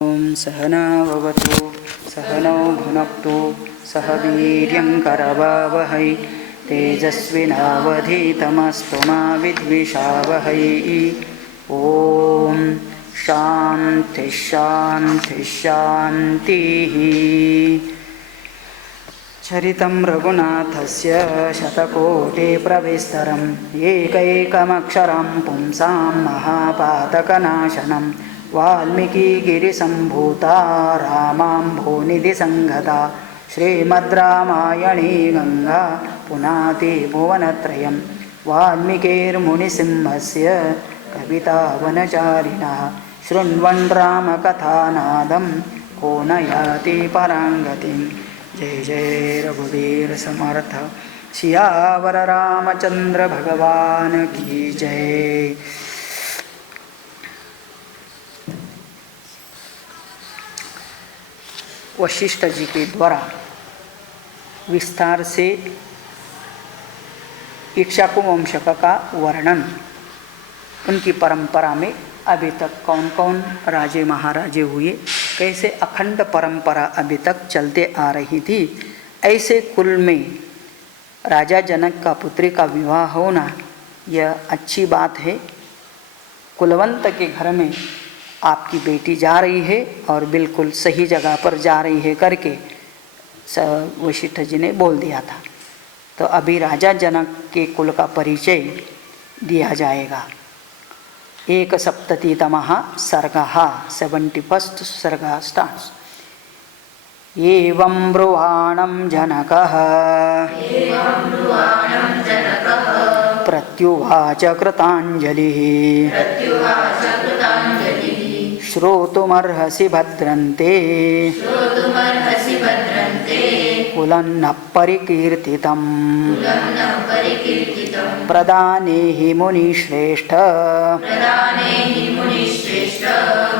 ओम सहना भवतु सहनौ भुनक्तु सह वीर्यं करवावहै तेजस्विनावधीतमस्तु मा विद्विषावहै। ओम शांति शांति शांतिः। चरितं रघुनाथस्य शतकोटिप्रविस्तरम् एकैकमक्षरं पुंसां महापातकनाशनं वाल्मीकिगिरिसम्भूता रामाम्भोनिधिसंगता श्रीमद्रामायणे गंगा पुनाति भुवनत्रयं वाल्मीकिर्मुनिसिंहस्य कवितावनचारिणः शृण्वन् रामकथानादं को न याति पराङ्गतिम्। जय जय रघुवीर समर्थ सियावर रामचंद्र भगवान की जय। वशिष्ठ जी के द्वारा विस्तार से इक्ष्वाकु वंश का वर्णन, उनकी परंपरा में अभी तक कौन कौन राजे महाराजे हुए, कैसे अखंड परंपरा अभी तक चलते आ रही थी। ऐसे कुल में राजा जनक का पुत्री का विवाह होना यह अच्छी बात है। कुलवंत के घर में आपकी बेटी जा रही है और बिल्कुल सही जगह पर जा रही है करके वशिष्ठ जी ने बोल दिया था। तो अभी राजा जनक के कुल का परिचय दिया जाएगा। 1सप्ततितमः सर्गः 71st सर्गः स्टार्ट्स। एवं ब्रुवाणं जनकः प्रत्युवाच कृताञ्जलिः श्रोतुमर्हसि भद्रन्ते कुलन्न परिकीर्तितं प्रदाने हि मुनिश्रेष्ठ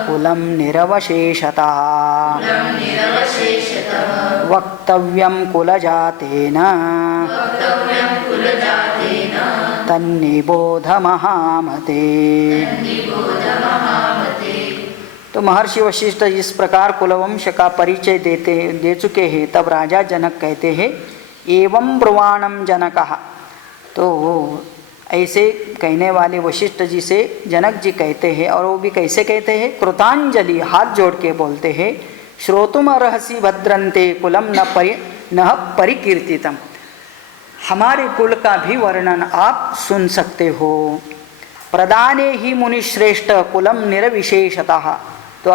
कुलं निरवशेषतः वक्तव्यं कुलजातेन तन्निबोध महामते। तो महर्षि वशिष्ठ इस प्रकार कुलवंश का परिचय दे चुके हैं। तब राजा जनक कहते हैं एवं ब्रुवाणं जनकः। तो ऐसे कहने वाले वशिष्ठ जी से जनक जी कहते हैं, और वो भी कैसे कहते हैं, कृतांजलि हाथ जोड़ के बोलते हैं श्रोतुम अर्हसि भद्रन्ते कुलम न परिकीर्तितम। हमारे कुल का भी वर्णन आप सुन सकते हो। प्रदाने ही मुनिश्रेष्ठ कुलम निरविशेषतः। तो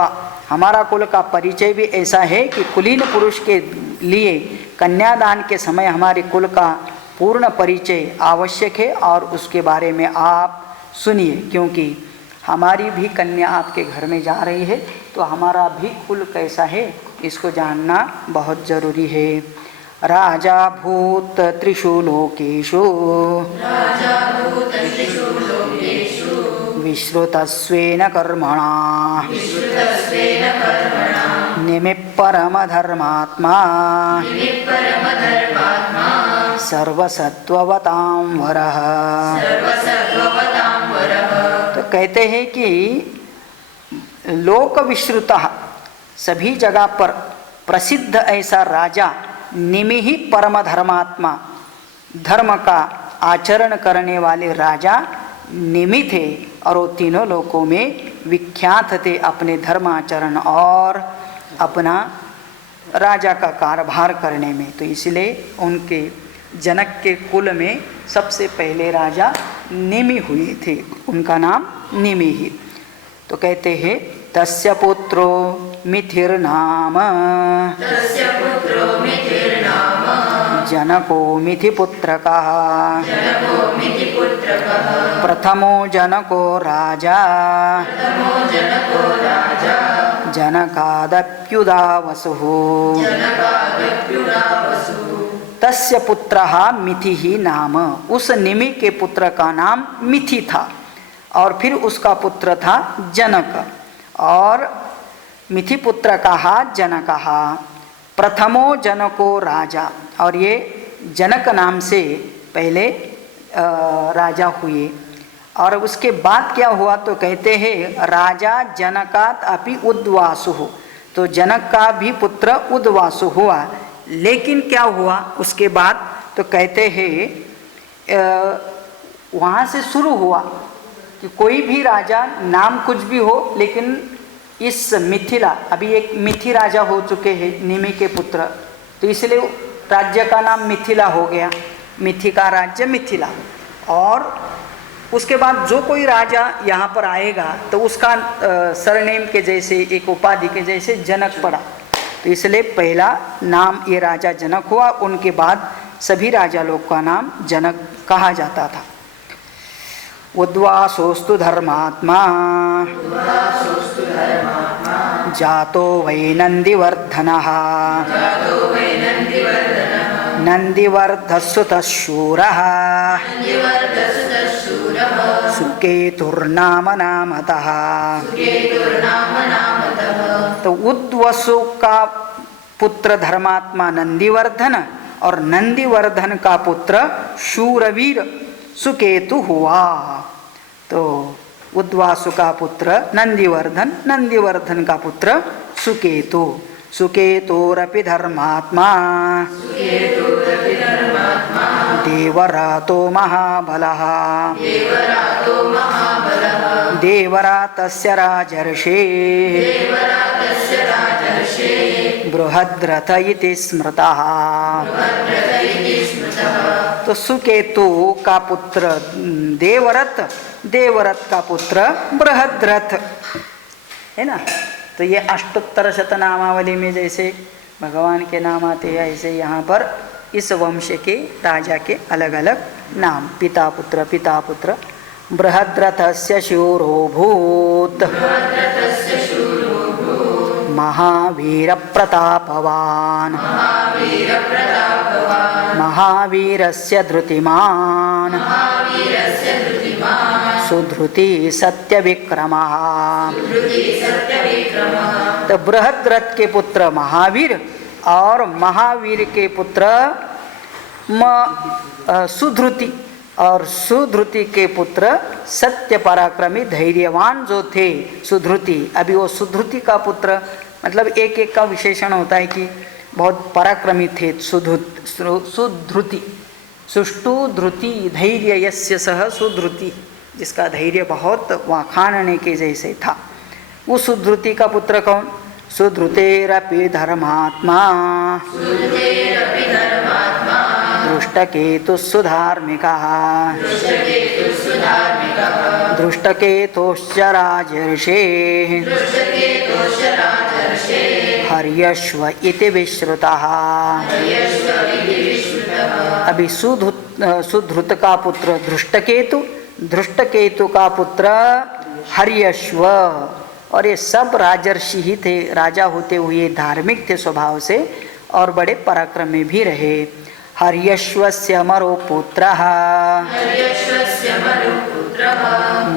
हमारा कुल का परिचय भी ऐसा है कि कुलीन पुरुष के लिए कन्यादान के समय हमारे कुल का पूर्ण परिचय आवश्यक है और उसके बारे में आप सुनिए, क्योंकि हमारी भी कन्या आपके घर में जा रही है, तो हमारा भी कुल कैसा है इसको जानना बहुत जरूरी है। राजा भूत त्रिषु लोकेषु विश्रुतस्वेन कर्मणा निमित्त परमधर्मात्मा सर्वसत्ववतां वरः। तो कहते हैं कि लोक विश्रुतः, सभी जगह पर प्रसिद्ध ऐसा राजा, निमिहि परम धर्मात्मा, धर्म का आचरण करने वाले राजा निमि थे, और वो तीनों लोकों में विख्यात थे अपने धर्माचरण और अपना राजा का कारभार करने में। तो इसलिए उनके जनक के कुल में सबसे पहले राजा निमि हुए थे, उनका नाम निमि ही। तो कहते हैं तस्य पुत्रो मिथिर्नाम जनको मिथिपुत्रकः प्रथमो जनको राजा जनकादप्युदावसुः तस्य पुत्रः मिथि ही नाम। उस निमि के पुत्र का नाम मिथि था, और फिर उसका पुत्र था जनक, और मिथिपुत्र कहा जनकः। प्रथमो जनको राजा, और ये जनक नाम से पहले राजा हुए। और उसके बाद क्या हुआ तो कहते हैं राजा जनकात अपि उद्वासु, तो जनक का भी पुत्र उद्वासु हुआ। लेकिन क्या हुआ उसके बाद तो कहते हैं वहाँ से शुरू हुआ कि कोई भी राजा नाम कुछ भी हो, लेकिन इस मिथिला, अभी एक मिथि राजा हो चुके हैं निमि के पुत्र, तो इसलिए राज्य का नाम मिथिला हो गया, मिथि का राज्य मिथिला। और उसके बाद जो कोई राजा यहाँ पर आएगा तो उसका सरनेम के जैसे, एक उपाधि के जैसे जनक पड़ा, तो इसलिए पहला नाम ये राजा जनक हुआ, उनके बाद सभी राजा लोग का नाम जनक कहा जाता था। उद्वासोस्तु धर्मात्मा जातो वै नंदिवर्धनः नंदिवर्धस्सुतः शूरः सुकेतुर्नाम नामतः। तो उद्वसु का पुत्र धर्मात्मा नंदिवर्धन और नंदिवर्धन का पुत्र शूरवीर सुकेतु हुआ। तो उद्वासु का पुत्र नंदिवर्धन, नंदिवर्धन का पुत्र सुकेतु, सुकेतुरपि धर्मात्मा देवरातो महाबलः देवरातस्य राजर्षे बृहद्रथ इति स्मृतः। तो सुकेतु का पुत्र देवरथ, देवरथ का पुत्र बृहद्रथ है ना। तो ये अष्टोत्तर शतनामावली में जैसे भगवान के नाम आते हैं, ऐसे यहाँ पर इस वंश के राजा के अलग अलग नाम, पिता पुत्र पिता पुत्र। बृहद्रथस्य शूरोऽभूत् महावीर प्रतापवान् महावीरस्य धृतिमान् सुधृति सत्यविक्रमः। तो बृहद्रथ के पुत्र महावीर और महावीर के पुत्र सुधृति, और सुधृति के पुत्र सत्य पराक्रमी धैर्यवान जो थे सुधृति। अभी वो सुधृति का पुत्र मतलब एक एक का विशेषण होता है कि बहुत पराक्रमी थे। सुधृति, सुष्टु धृति धैर्य यस्य सह सुधृति, जिसका धैर्य बहुत वाखानने के जैसे था। वो सुधृति का पुत्र कौन? सुधृतेरपि धर्मात्मा दृष्टकेतु सुधार्मिकः दृष्टकेतुश्च राजर्षे हर्यश्व इति विश्रुतः। अभी सुधृत का पुत्र धृष्टकेतु, धृष्टकेतु का पुत्र हर्यश्व, और ये सब राजर्षि ही थे, राजा होते हुए धार्मिक थे स्वभाव से और बड़े पराक्रमी भी रहे। हर्यश्वस्य मरो पुत्रः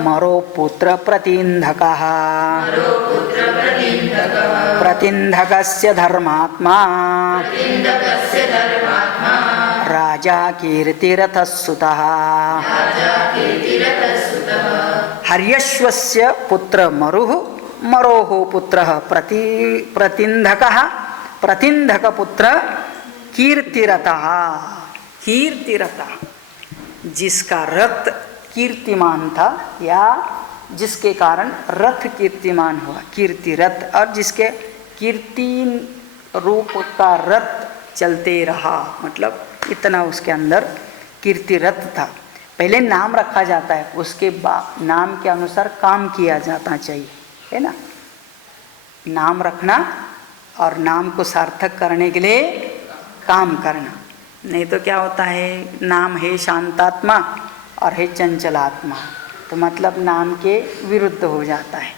मरो पुत्र प्रतीन्धकः प्रतीन्धकस्य धर्मात्मा राजा कीर्तिरथः सुतः। हर्यश्वस्य पुत्र मरुः, मरोः पुत्रः प्रतीन्धकः, प्रतीन्धक पुत्र कीर्तिरथः। कीर्तिरथः जिसका रथ कीर्तिमान था या जिसके कारण रथ कीर्तिमान हुआ, कीर्तिरथ, और जिसके कीर्ति रूप का रथ चलते रहा, मतलब इतना उसके अंदर कीर्तिरथ था। पहले नाम रखा जाता है, उसके बाद नाम के अनुसार काम किया जाता चाहिए, है ना। नाम रखना और नाम को सार्थक करने के लिए काम करना, नहीं तो क्या होता है, नाम है शांतात्मा और है चंचलात्मा, तो मतलब नाम के विरुद्ध हो जाता है।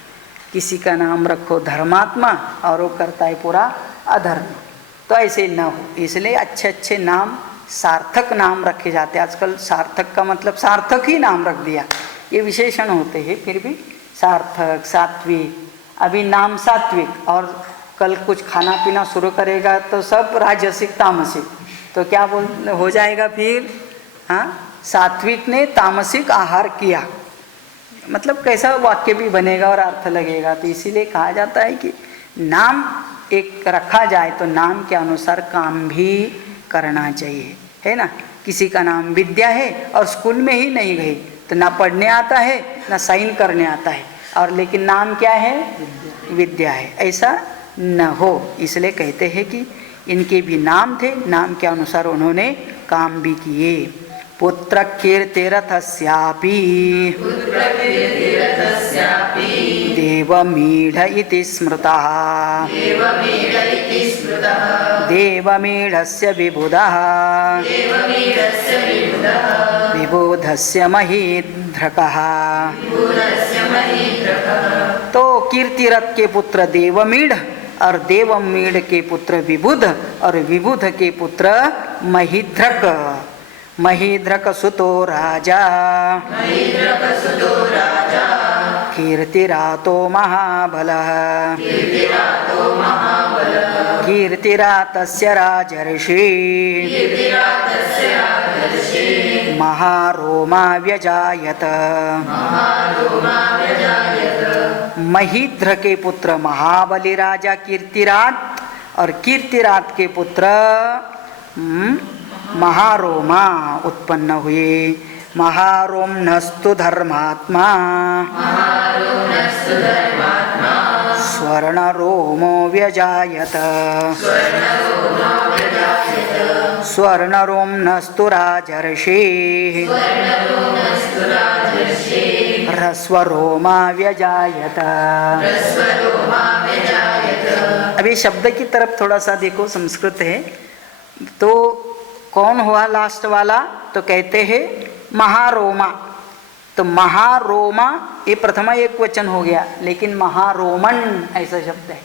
किसी का नाम रखो धर्मात्मा और वो करता है पूरा अधर्म, तो ऐसे न हो, इसलिए अच्छे अच्छे नाम, सार्थक नाम रखे जाते हैं। आजकल सार्थक का मतलब सार्थक ही नाम रख दिया, ये विशेषण होते हैं, फिर भी सार्थक, सात्विक। अभी नाम सात्विक और कल कुछ खाना पीना शुरू करेगा तो सब राजसिक तामसिक, तो क्या बोल हो जाएगा फिर, हाँ, सात्विक ने तामसिक आहार किया, मतलब कैसा वाक्य भी बनेगा और अर्थ लगेगा। तो इसीलिए कहा जाता है कि नाम एक रखा जाए तो नाम के अनुसार काम भी करना चाहिए, है ना। किसी का नाम विद्या है और स्कूल में ही नहीं गई तो ना पढ़ने आता है ना साइन करने आता है, और लेकिन नाम क्या है, विद्या है, ऐसा न हो। इसलिए कहते हैं कि इनके भी नाम थे, नाम के अनुसार उन्होंने काम भी किए। पुत्र कीर्तिरथस्यापि देवमीढ इति स्मृतः देवमीढस्य विबुधः विबुधस्य महीध्रकः। तो कीर्तिरथ के पुत्र देवमीढ़ और देवमीढ़ के पुत्र विबुध और विबुध के पुत्र महीध्रक। महीध्रक सुतो राजा कीर्तिरातो महाबलः कीर्तिरातस्य राजर्षि महारोमा व्यजायत। महीध्र के पुत्र महाबली राजा कीर्तिरात और कीर्तिरात के पुत्र महारोमा उत्पन्न हुए। महारोमनस्तु धर्मात्मा स्वर्णरोमो व्यजायत। स्वर्णरोमनस्तु राजर्षि ह्रस्वरोमा व्यजायत। अभी शब्द की तरफ थोड़ा सा देखो, संस्कृत है तो कौन हुआ लास्ट वाला, तो कहते हैं महारोमा। तो महारोमा ये प्रथमा एक वचन हो गया, लेकिन महारोमन ऐसा शब्द है,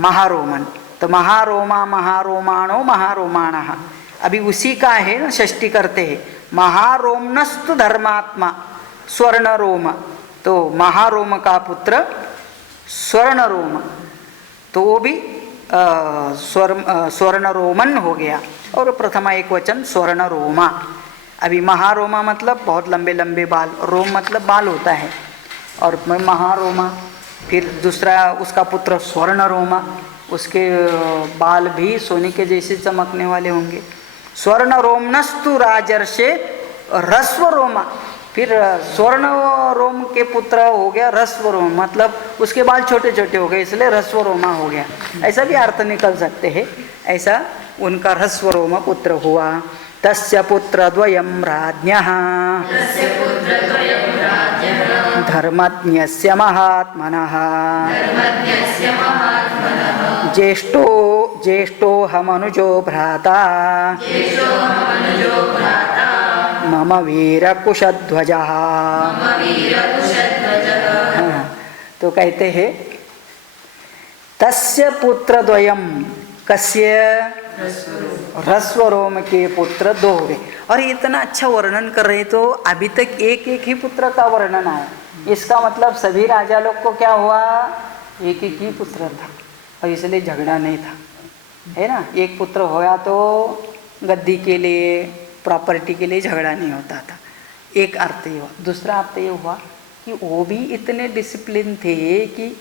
महारोमन। तो महारोमा महारोमाणो महारोमाणः, अभी उसी का है ना, षष्ठी करते हैं। महारोमनस्तु धर्मात्मा स्वर्णरोम, तो महारोम का पुत्र स्वर्णरोम, तो वो भी स्वर्णरोमन हो गया, और प्रथमा एक वचन स्वर्णरोमा। अभी महारोमा मतलब बहुत लंबे लंबे बाल, रोम मतलब बाल होता है, और महारोमा। फिर दूसरा उसका पुत्र स्वर्णरोमा, उसके बाल भी सोने के जैसे चमकने वाले होंगे। स्वर्णरोमनस्तु राजर्षे ह्रस्वरोमा, फिर स्वर्ण रोम के पुत्र हो गया ह्रस्वरोम, मतलब उसके बाल छोटे छोटे हो गए इसलिए ह्रस्वरोमा हो गया, ऐसा भी अर्थ निकल सकते हैं। ऐसा उनका ह्रस्वरोम पुत्र हुआ। तस्य पुत्रद्वयं राज्ञः धर्मज्ञस्य महात्मनः ज्येष्ठोऽहमनुजो भ्राता मम वीरकुशध्वजः। तो कहते हैं तस्य पुत्रद्वयं, कस्य, ह्रस्वरोम के पुत्र दो हुए। और इतना अच्छा वर्णन कर रहे, तो अभी तक एक एक ही पुत्र का वर्णन आया, इसका मतलब सभी राजा लोग को क्या हुआ, एक एक ही पुत्र था, और इसलिए झगड़ा नहीं था, है ना। एक पुत्र होया तो गद्दी के लिए, प्रॉपर्टी के लिए झगड़ा नहीं होता था, एक अर्थ ये हुआ। दूसरा अर्थ ये हुआ कि वो भी इतने डिसिप्लिन थे कि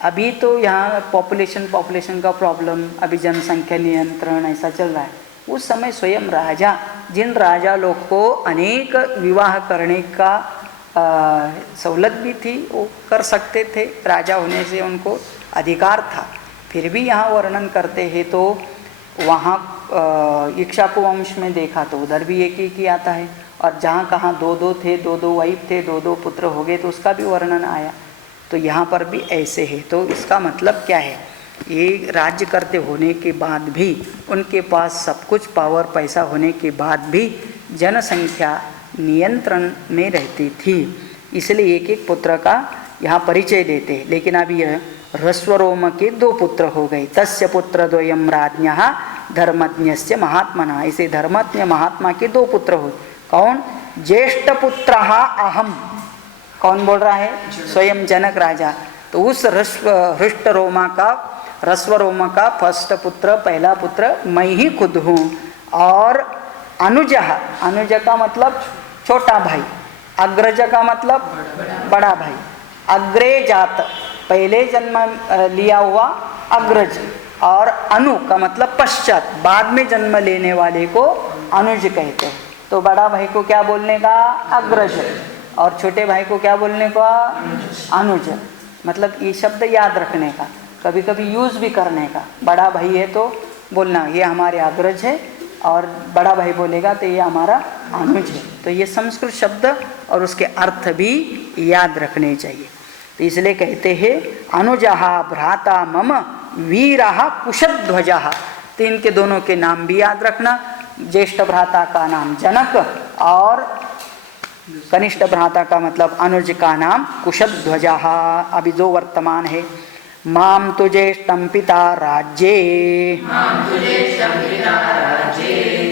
अभी तो यहाँ पॉपुलेशन का प्रॉब्लम, अभी जनसंख्या नियंत्रण ऐसा चल रहा है। उस समय स्वयं राजा, जिन राजा लोग को अनेक विवाह करने का सहूलत भी थी, वो कर सकते थे, राजा होने से उनको अधिकार था। फिर भी यहाँ वर्णन करते हैं तो वहाँ इक्ष्वाकु वंश में देखा तो उधर भी एक ही आता है, और जहाँ कहाँ दो दो थे, दो दो वाइफ थे, दो दो पुत्र हो गए, तो उसका भी वर्णन आया। तो यहाँ पर भी ऐसे है। तो इसका मतलब क्या है, ये राज्य करते होने के बाद भी, उनके पास सब कुछ पावर पैसा होने के बाद भी जनसंख्या नियंत्रण में रहती थी, इसलिए एक एक पुत्र का यहाँ परिचय देते हैं। लेकिन अब यह ह्रस्वरोम के दो पुत्र हो गए। तस्य पुत्रद्वयं राज्ञः धर्मज्ञस्य महात्मनः, इसे धर्मज्ञ महात्मा के दो पुत्र हुए। कौन, ज्येष्ठ पुत्र अहम, कौन बोल रहा है, स्वयं जनक राजा। तो उस ह्रस्वरोमा का फर्स्ट पुत्र, पहला पुत्र मैं ही खुद हूँ। और अनुज, अनुज का मतलब छोटा भाई, अग्रज का मतलब बड़ा भाई, अग्रे जात पहले जन्म लिया हुआ अग्रज, और अनु का मतलब पश्चात बाद में जन्म लेने वाले को अनुज कहते हैं। तो बड़ा भाई को क्या बोलने का? अग्रज, और छोटे भाई को क्या बोलने का? अनुज। मतलब ये शब्द याद रखने का, कभी कभी यूज भी करने का। बड़ा भाई है तो बोलना ये हमारे अग्रज है, और बड़ा भाई बोलेगा तो ये हमारा अनुज है। तो ये संस्कृत शब्द और उसके अर्थ भी याद रखने चाहिए। तो इसलिए कहते हैं अनुजहा भ्राता मम वीरहा कुशध्वजः। तो इनके दोनों के नाम भी याद रखना। ज्येष्ठ भ्राता का नाम जनक और कनिष्ठ भ्राता का मतलब अनुज का नाम कुशध्वजः। अभी दो वर्तमान है। माम तु ज्येष्ठं पिता राज्ये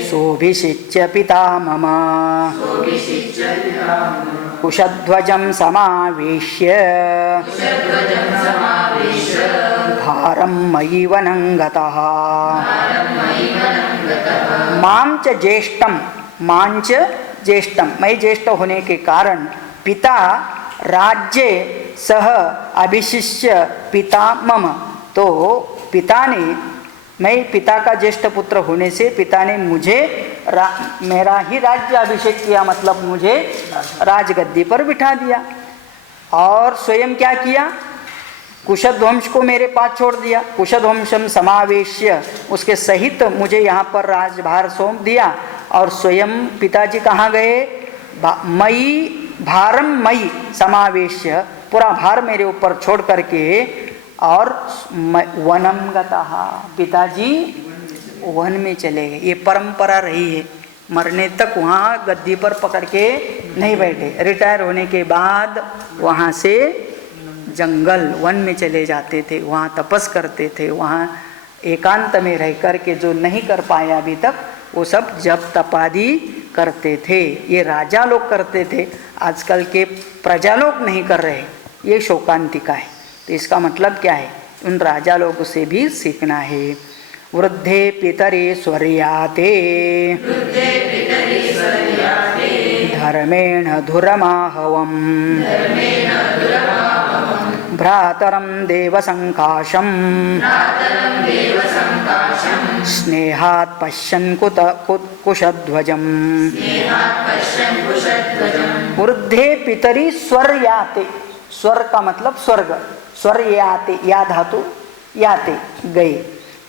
सोऽभिषिच्य पिता मम कुशध्वजं समावेश्य भारं मयि वनं गतः। मां च ज्येष्ठं, मां च ज्येष्ठं, मैं ज्येष्ठ होने के कारण पिता राज्ये सह अभिशिष्य पिता मम। तो पिता ने, मैं पिता का ज्येष्ठ पुत्र होने से पिता ने मुझे मेरा ही राज्य अभिषेक किया, मतलब मुझे राजगद्दी पर बिठा दिया। और स्वयं क्या किया? कुशध्वंश को मेरे पास छोड़ दिया। कुशध्वंशम समावेश्य, उसके सहित मुझे यहाँ पर राजभार सौंप दिया। और स्वयं पिताजी कहाँ गए? मई भारम मई समावेश्य, पूरा भार मेरे ऊपर छोड़ करके, और वनम गतः, पिताजी वन में चले गए। ये परंपरा रही है, मरने तक वहाँ गद्दी पर पकड़ के नहीं बैठे। रिटायर होने के बाद वहाँ से जंगल वन में चले जाते थे, वहाँ तपस करते थे, वहाँ एकांत में रह कर के जो नहीं कर पाए अभी तक वो सब जप तपादि करते थे। ये राजा लोग करते थे, आजकल के प्रजा लोग नहीं कर रहे। ये शोकांतिका है। तो इसका मतलब क्या है? उन राजा लोगों से भी सीखना है। वृद्धे पितरे स्वर्याते धर्मेण धुरमाहवम् भ्रातरं देवसंकाशम् स्नेहात् पश्यन् कुशध्वजम्। वृद्धे पितरी स्वर्याते, स्वर का मतलब स्वर्ग, स्वर्याते, या धातु याते, गए।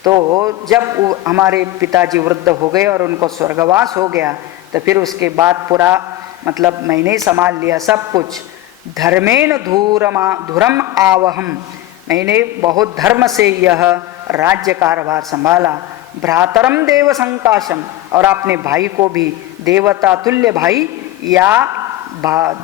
तो जब हमारे पिताजी वृद्ध हो गए और उनको स्वर्गवास हो गया, तो फिर उसके बाद पूरा मतलब मैंने संभाल लिया सब कुछ। धर्मेण धुरम आवहम, मैंने बहुत धर्म से यह राज्य कारभार संभाला। भ्रातरम देव संकाशम, और अपने भाई को भी देवता तुल्य भाई या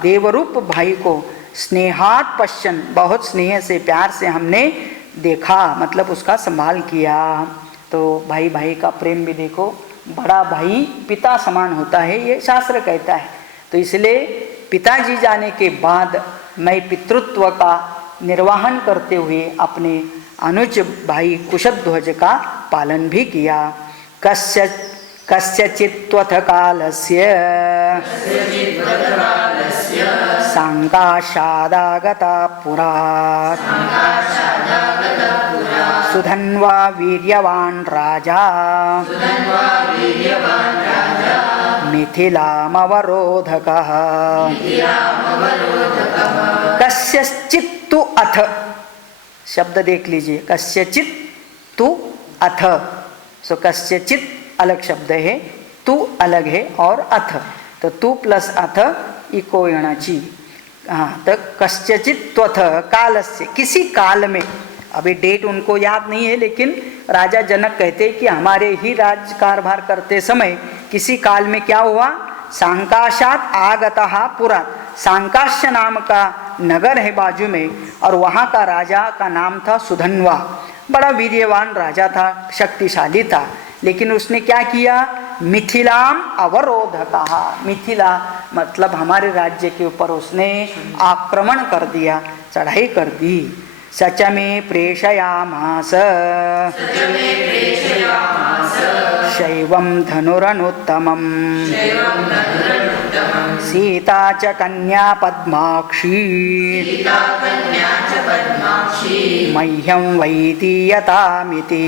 देवरूप भाई को स्नेहात पश्चन, बहुत स्नेह से प्यार से हमने देखा, मतलब उसका संभाल किया। तो भाई भाई का प्रेम भी देखो, बड़ा भाई पिता समान होता है, ये शास्त्र कहता है। तो इसलिए पिताजी जाने के बाद मैं पितृत्व का निर्वहन करते हुए अपने अनुज भाई कुशध्वज का पालन भी किया। कस्यचित्त्वथ कालस्य सांकाशादागता पुरा सुधन्वा वीर्यवान् राजा मिथिलामवरोधकः। कस्यचित् तु अथ, शब्द देख लीजिए, कस्यचित् तु अथ। सो कस्यचित् अलग शब्द है, तू अलग है, और अथ, तो तू प्लस अथ इको यणाची। हाँ, तो कस्यचित् त्वथ कालस्य, किसी काल में, अभी डेट उनको याद नहीं है, लेकिन राजा जनक कहते हैं कि हमारे ही राज्य कारभार करते समय किसी काल में क्या हुआ? सांकाशात आगतः पुरा, सांकाश्य नाम का नगर है बाजू में, और वहाँ का राजा का नाम था सुधन्वा। बड़ा वीर्यवान राजा था, शक्तिशाली था, लेकिन उसने क्या किया? मिथिलाम अवरोधकः, मिथिला मतलब हमारे राज्य के ऊपर उसने आक्रमण कर दिया, चढ़ाई कर दी। स च मे प्रेषयामास शैवं धनुरनुत्तमम् सीता च कन्या पद्माक्षी मह्यं वैदीयतामिति।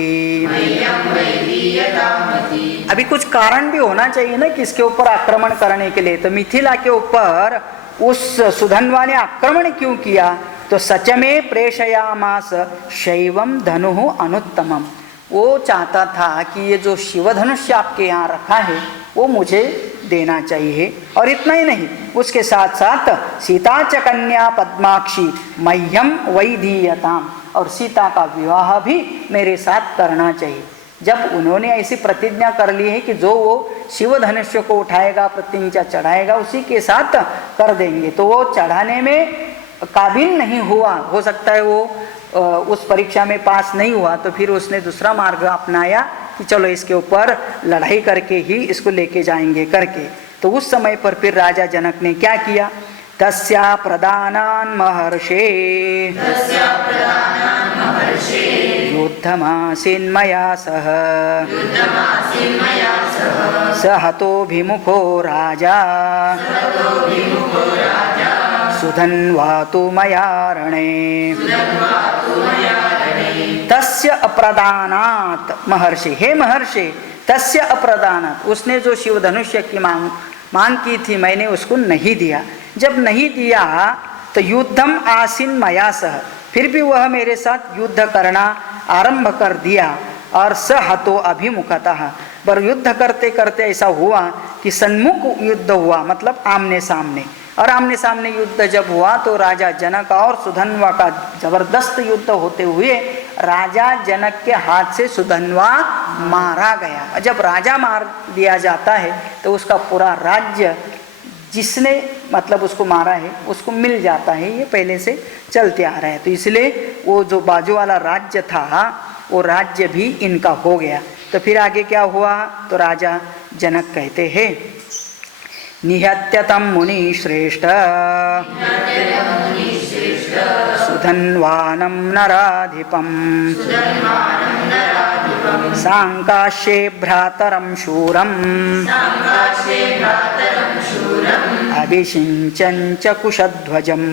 अभी कुछ कारण भी होना चाहिए ना कि इसके ऊपर आक्रमण करने के लिए। तो मिथिला के ऊपर उस सुधन्वा ने आक्रमण क्यों किया? तो सच में प्रेषयामास शैवम धनु अनुत्तमम। वो चाहता था कि ये जो शिवधनुष्य आपके यहाँ रखा है वो मुझे देना चाहिए। और इतना ही नहीं, उसके साथ साथ सीता च कन्या पद्माक्षी मह्यम वैदीयताम, और सीता का विवाह भी मेरे साथ करना चाहिए। जब उन्होंने ऐसी प्रतिज्ञा कर ली है कि जो वो शिव धनुष्य को उठाएगा, प्रतिज्ञा चढ़ाएगा, उसी के साथ कर देंगे, तो वो चढ़ाने में काबिल नहीं हुआ, हो सकता है वो उस परीक्षा में पास नहीं हुआ, तो फिर उसने दूसरा मार्ग अपनाया कि चलो इसके ऊपर लड़ाई करके ही इसको लेके जाएंगे करके। तो उस समय पर फिर राजा जनक ने क्या किया? तस्या प्रदानान् महर्षे युद्धमासीन्मया सह सहतोभिमुखो राजा सुधन्वातु मया रणे। तस्य अप्रदानात् महर्षि, हे महर्षि, तस्य अप्रदानात्, उसने जो शिव धनुष्य की मांग की थी मैंने उसको नहीं दिया। जब नहीं दिया तो युद्धम आसीन मया सह, फिर भी वह मेरे साथ युद्ध करना आरंभ कर दिया। और सहतो अभिमुखतः, पर युद्ध करते करते ऐसा हुआ कि सन्मुख युद्ध हुआ, मतलब आमने सामने। और आमने सामने युद्ध जब हुआ तो राजा जनक और सुधन्वा का जबरदस्त युद्ध होते हुए राजा जनक के हाथ से सुधन्वा मारा गया। जब राजा मार दिया जाता है तो उसका पूरा राज्य जिसने मतलब उसको मारा है उसको मिल जाता है, ये पहले से चलते आ रहा है। तो इसलिए वो जो बाजू वाला राज्य था वो राज्य भी इनका हो गया। तो फिर आगे क्या हुआ? तो राजा जनक कहते हैं, निहत्यतं मुनि श्रेष्ठ सुधन्वानं नराधिपं सांकाश्ये भ्रातरं शूरं अभिषिञ्चन् च कुशध्वजम्।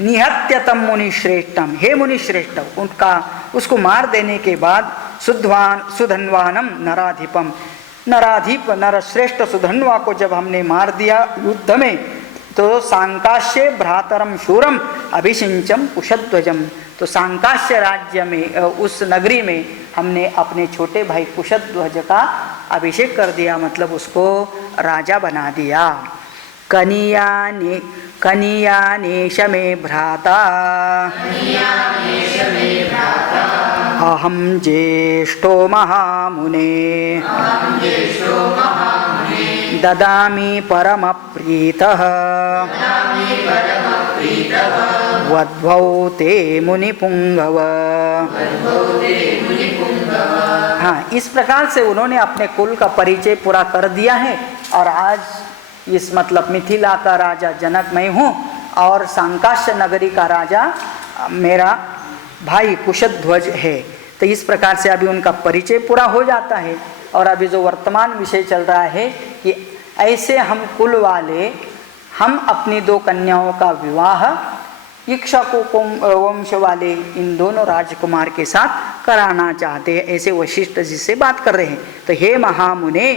निहत्यतं मुनि श्रेष्ठम, हे मुनि श्रेष्ठ, उसको मार देने के बाद सुधन्वानम नराधिपम, नराधिप नरश्रेष्ठ सुधन्वा को जब हमने मार दिया युद्ध में, तो सांकाश्य भ्रातरम शूरम अभिषिंचम कुशध्वजम, तो सांकाश्य राज्य में उस नगरी में हमने अपने छोटे भाई कुशध्वज का अभिषेक कर दिया, मतलब उसको राजा बना दिया। कनीयानेश मे भ्राता अहम ज्येष्ठो महामुने ददामि परमप्रीतः वध्वौ ते मुनिपुंगव। हाँ, इस प्रकार से उन्होंने अपने कुल का परिचय पूरा कर दिया है। और आज इस मतलब मिथिला का राजा जनक मैं हूँ और सांकाश्य नगरी का राजा मेरा भाई कुशध्वज है। तो इस प्रकार से अभी उनका परिचय पूरा हो जाता है। और अभी जो वर्तमान विषय चल रहा है कि ऐसे हम कुल वाले, हम अपनी दो कन्याओं का विवाह इक्ष्वाकु वंश वाले इन दोनों राजकुमार के साथ कराना चाहते हैं, ऐसे वशिष्ठ जी से बात कर रहे हैं। तो हे महामुने,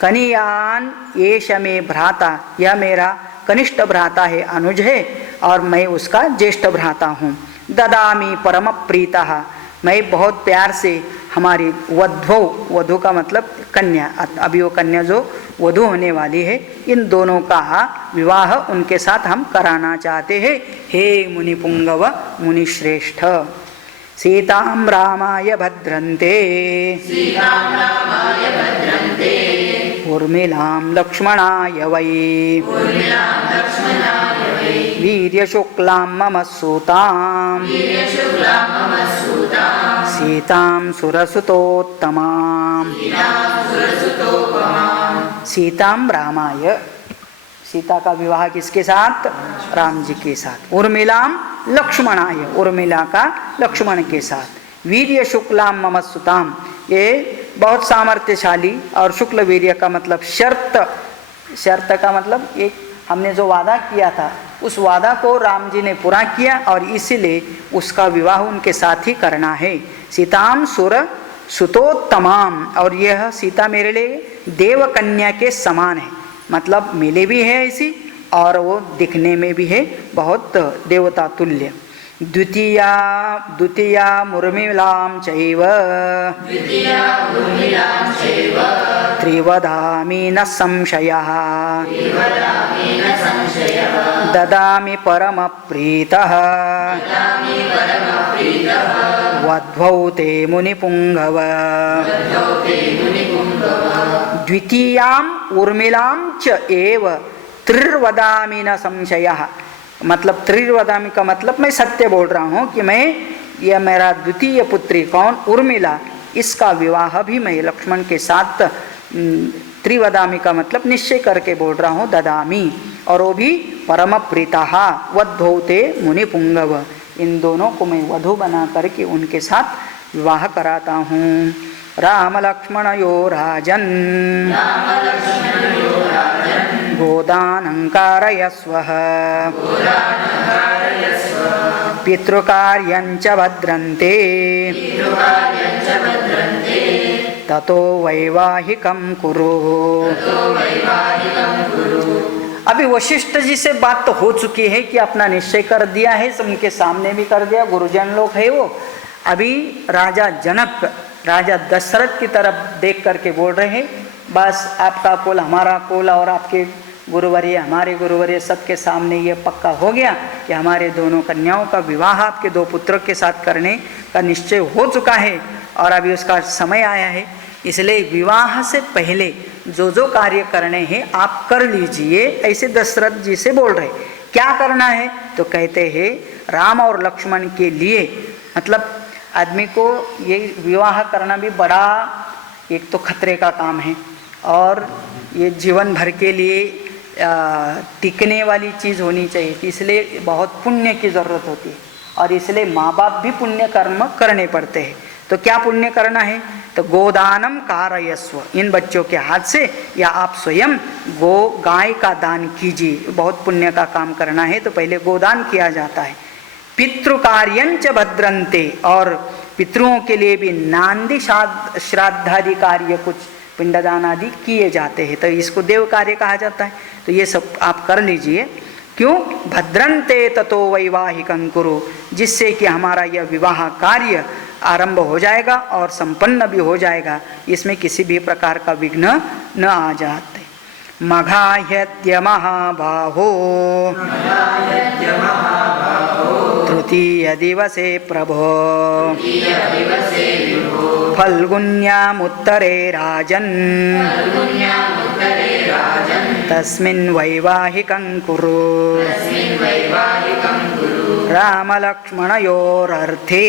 कनियान येष मे भ्राता, यह मेरा कनिष्ठ भ्राता है, अनुज है, और मैं उसका ज्येष्ठ भ्राता हूँ। ददामी परम प्रीता, मैं बहुत प्यार से हमारी वध्वो, वधु का मतलब कन्या, अभी वो कन्या जो वधु होने वाली है, इन दोनों का विवाह उनके साथ हम कराना चाहते हैं। हे मुनिपुंगव मुनिश्रेष्ठ, सीतां रामाय भद्रन्ते उर्मिलां लक्ष्मणाय वै वीर्यशुक्लां मम सूतां सीतां सुरसुतोत्तमां। सीतां रामाय, सीता का विवाह किसके साथ? राम जी के साथ। उर्मिलाम लक्ष्मणाय, उर्मिला का लक्ष्मण के साथ। वीर्य शुक्लाम मम सुताम, ये बहुत सामर्थ्यशाली, और शुक्ल वीर्य का मतलब शर्त, शर्त का मतलब एक हमने जो वादा किया था उस वादा को राम जी ने पूरा किया, और इसीलिए उसका विवाह उनके साथ ही करना है। सीताम सुर सुतोत्तमाम, और यह सीता मेरे लिए देव कन्या के समान है, मतलब मिले भी है ऐसी और वो दिखने में भी है बहुत देवता तुल्य। द्वितीया द्वितीया मुर्मिलां चैव त्रिवदामि न संशयः ददामि परमप्रीतः वध्वौ ते मुनिपुंगव। द्वितीयाम उर्मिलां च एव त्रिर्वदामि न संशयः, मतलब त्रिर्वदामि का मतलब मैं सत्य बोल रहा हूँ कि मैं, यह मेरा द्वितीय पुत्री कौन, उर्मिला, इसका विवाह भी मैं लक्ष्मण के साथ, त्रिवदामि का मतलब निश्चय करके बोल रहा हूँ, ददामि, और वो भी परम प्रीता वधौते मुनि पुंगव, इन दोनों को मैं वधु बना करके उनके साथ विवाह कराता हूँ। राम लक्ष्मणयो राजन् गोदानं कारयस्वः पितृकार्यं च भद्रन्ते ततो वैवाहिकं कुरु। अभी वशिष्ठ जी से बात तो हो चुकी है कि अपना निश्चय कर दिया है, उनके सामने भी कर दिया, गुरुजन लोग है वो। अभी राजा जनक राजा दशरथ की तरफ देख करके बोल रहे हैं, बस आपका कुल हमारा कुल और आपके गुरुवर्य हमारे गुरुवर्य सबके सामने ये पक्का हो गया कि हमारे दोनों कन्याओं का विवाह आपके दो पुत्रों के साथ करने का निश्चय हो चुका है और अभी उसका समय आया है। इसलिए विवाह से पहले जो जो कार्य करने हैं आप कर लीजिए, ऐसे दशरथ जी से बोल रहे। क्या करना है तो कहते हैं राम और लक्ष्मण के लिए, मतलब आदमी को ये विवाह करना भी बड़ा एक तो खतरे का काम है और ये जीवन भर के लिए टिकने वाली चीज़ होनी चाहिए, इसलिए बहुत पुण्य की ज़रूरत होती है और इसलिए माँ बाप भी पुण्य कर्म करने पड़ते हैं। तो क्या पुण्य करना है तो गोदानम कारयस्व, इन बच्चों के हाथ से या आप स्वयं गाय का दान कीजिए, बहुत पुण्य का काम करना है तो पहले गोदान किया जाता है। पितृकार्यंच भद्रन्ते, और पितृओं के लिए भी नांदी श्राद्धादि कार्य कुछ पिंडदान आदि किए जाते हैं, तो इसको देव कार्य कहा जाता है। तो ये सब आप कर लीजिए। क्यों? भद्रन्ते ततो वैवाहिकं कुरु, जिससे कि हमारा यह विवाह कार्य आरंभ हो जाएगा और संपन्न भी हो जाएगा, इसमें किसी भी प्रकार का विघ्न न आ जाते। मघाह्यद्य महाबाहो तृतीय दिवसे प्रभो फल्गुन्यामुत्तरे राजन् तस्मिन् वैवाहिकं कुरु। रामलक्ष्मणयोरर्थे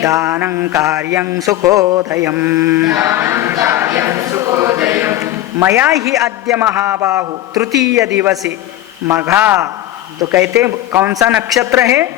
दानं कार्यं सुखोदयम्। मया ही अद्य महाबाहु तृतीय दिवसे, मघा तो कहते कौन सा नक्षत्र है?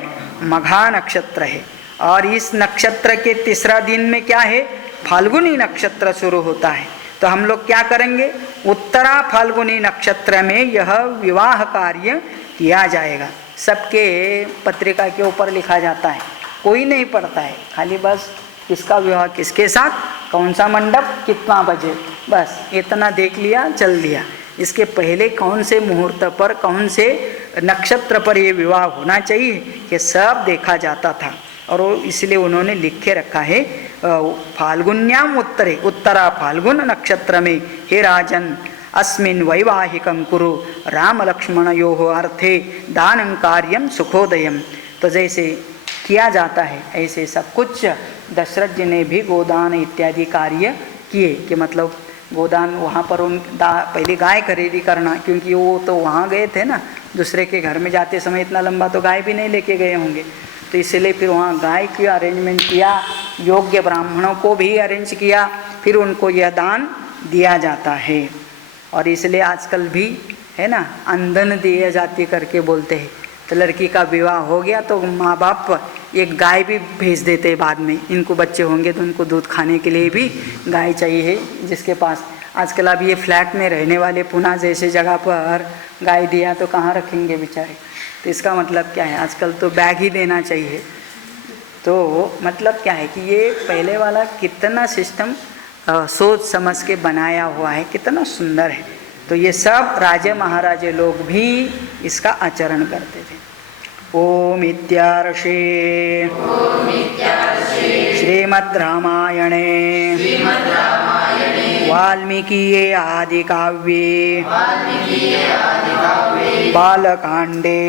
मघा नक्षत्र है, और इस नक्षत्र के तीसरा दिन में क्या है? फाल्गुनी नक्षत्र शुरू होता है। तो हम लोग क्या करेंगे? उत्तरा फाल्गुनी नक्षत्र में यह विवाह कार्य किया जाएगा। सबके पत्रिका के ऊपर लिखा जाता है, कोई नहीं पढ़ता है, खाली बस किसका विवाह किसके साथ, कौन सा मंडप, कितना बजे, बस इतना देख लिया, चल दिया। इसके पहले कौन से मुहूर्त पर, कौन से नक्षत्र पर ये विवाह होना चाहिए, ये सब देखा जाता था और वो इसलिए उन्होंने लिख के रखा है फाल्गुन्याम उत्तरे, उत्तरा फाल्गुन नक्षत्र में हे राजन अस्मिन् वैवाहिकं कुरु राम लक्ष्मणयोः अर्थे दानं कार्यं सुखोदयम्। तो जैसे किया जाता है ऐसे सब कुछ दशरथ जी ने भी गोदान इत्यादि कार्य किए, कि मतलब गोदान वहाँ पर पहले गाय खरीदी करना, क्योंकि वो तो वहाँ गए थे ना, दूसरे के घर में जाते समय इतना लंबा तो गाय भी नहीं लेके गए होंगे, तो इसलिए फिर वहाँ गाय की अरेंजमेंट किया, योग्य ब्राह्मणों को भी अरेंज किया, फिर उनको यह दान दिया जाता है। और इसलिए आजकल भी है ना अंधन दिए जाती करके बोलते हैं। तो लड़की का विवाह हो गया तो माँ बाप एक गाय भी भेज देते हैं बाद में, इनको बच्चे होंगे तो उनको दूध खाने के लिए भी गाय चाहिए जिसके पास। आजकल अब ये फ्लैट में रहने वाले पुणे जैसे जगह पर गाय दिया तो कहाँ रखेंगे बेचारे। तो इसका मतलब क्या है, आजकल तो बैग ही देना चाहिए। तो मतलब क्या है कि ये पहले वाला कितना सिस्टम सोच समझ के बनाया हुआ है, कितना सुंदर है। तो ये सब राजे महाराजे लोग भी इसका आचरण करते थे। ओम इत्यार्षे श्रीमद् रामायणे वाल्मीकिये आदि काव्ये बालकांडे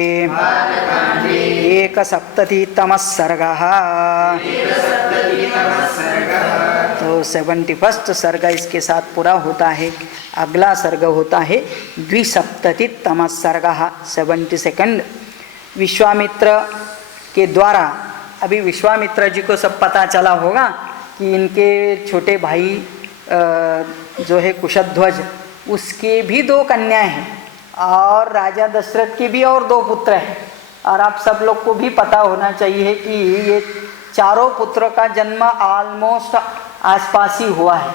170तमः सर्गः। तो 71 सर्ग इसके साथ पूरा होता है। अगला सर्ग होता है 270तमः सर्गः, 72nd। विश्वामित्र के द्वारा, अभी विश्वामित्र जी को सब पता चला होगा कि इनके छोटे भाई जो है कुशध्वज, उसके भी 2 कन्याएं हैं और राजा दशरथ के भी और 2 पुत्र हैं। और आप सब लोग को भी पता होना चाहिए कि ये चारों पुत्रों का जन्म ऑलमोस्ट आसपास ही हुआ है।